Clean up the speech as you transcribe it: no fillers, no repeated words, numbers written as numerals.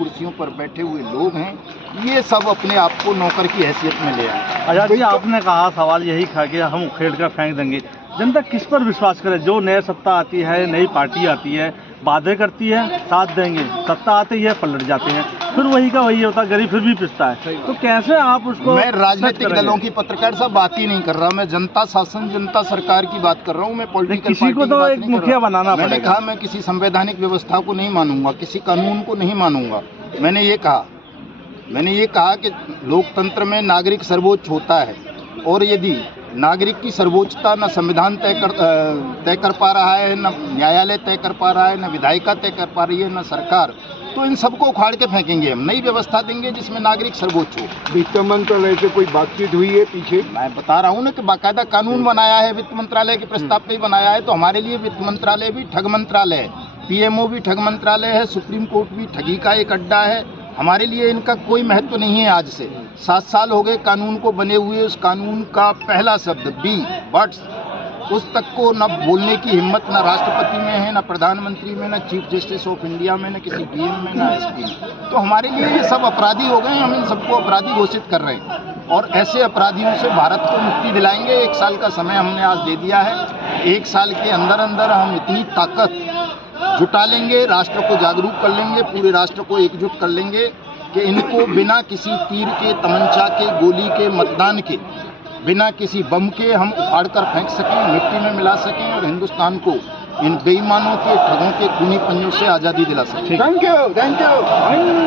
कुर्सियों पर बैठे हुए लोग हैं, ये सब अपने आप को नौकर की हैसियत में ले आए। आजाद जी, आपने कहा सवाल यही था कि हम उखेड़ कर फेंक देंगे। जनता किस पर विश्वास करे? जो नई सत्ता आती है, नई पार्टी आती है, वादे करती है साथ देंगे, सत्ता आते ही पलट जाते हैं, फिर वही का वही होता है, गरीब फिर भी पिसता है। तो कैसे आप उसको? मैं राजनीतिक दलों की पत्रकार साहब बात ही नहीं कर रहा, मैं जनता शासन, जनता सरकार की बात कर रहा हूँ। मैं पॉलिटिकल किसी को तो एक मुखिया बनाना पड़ेगा। मैंने कहा मैं किसी संवैधानिक व्यवस्था को नहीं मानूंगा, किसी कानून को नहीं मानूंगा। मैंने ये कहा कि लोकतंत्र में नागरिक सर्वोच्च होता है, और यदि नागरिक की सर्वोच्चता न संविधान तय कर पा रहा है, न न्यायालय तय कर पा रहा है, न विधायिका तय कर पा रही है, न सरकार, तो इन सबको उखाड़ के फेंकेंगे। हम नई व्यवस्था देंगे जिसमें नागरिक सर्वोच्च हो। वित्त मंत्रालय से कोई बातचीत हुई है पीछे? मैं बता रहा हूँ ना कि बाकायदा कानून बनाया है, वित्त मंत्रालय के प्रस्ताव पे ही बनाया है। तो हमारे लिए वित्त मंत्रालय भी ठग मंत्रालय है, पीएमओ भी ठग मंत्रालय है, सुप्रीम कोर्ट भी ठगी का एक अड्डा है। हमारे लिए इनका कोई महत्व नहीं है। आज से 7 साल हो गए कानून को बने हुए। उस कानून का पहला शब्द बी बट्स, उस तक को न बोलने की हिम्मत न राष्ट्रपति में है, न प्रधानमंत्री में, न चीफ जस्टिस ऑफ इंडिया में, न किसी डीएम में, न एसपी में। तो हमारे लिए ये सब अपराधी हो गए। हम इन सबको अपराधी घोषित कर रहे हैं और ऐसे अपराधियों से भारत को मुक्ति दिलाएंगे। 1 साल का समय हमने आज दे दिया है। 1 साल के अंदर अंदर हम इतनी ताकत जुटा लेंगे, राष्ट्र को जागरूक कर लेंगे, पूरे राष्ट्र को एकजुट कर लेंगे कि इनको बिना किसी तीर के, तमंचा के, गोली के, मतदान के, बिना किसी बम के हम उखाड़ कर फेंक सकें, मिट्टी में मिला सकें और हिंदुस्तान को इन बेईमानों के, ठगों के खूनी पंजों से आज़ादी दिला सकें। Thank you.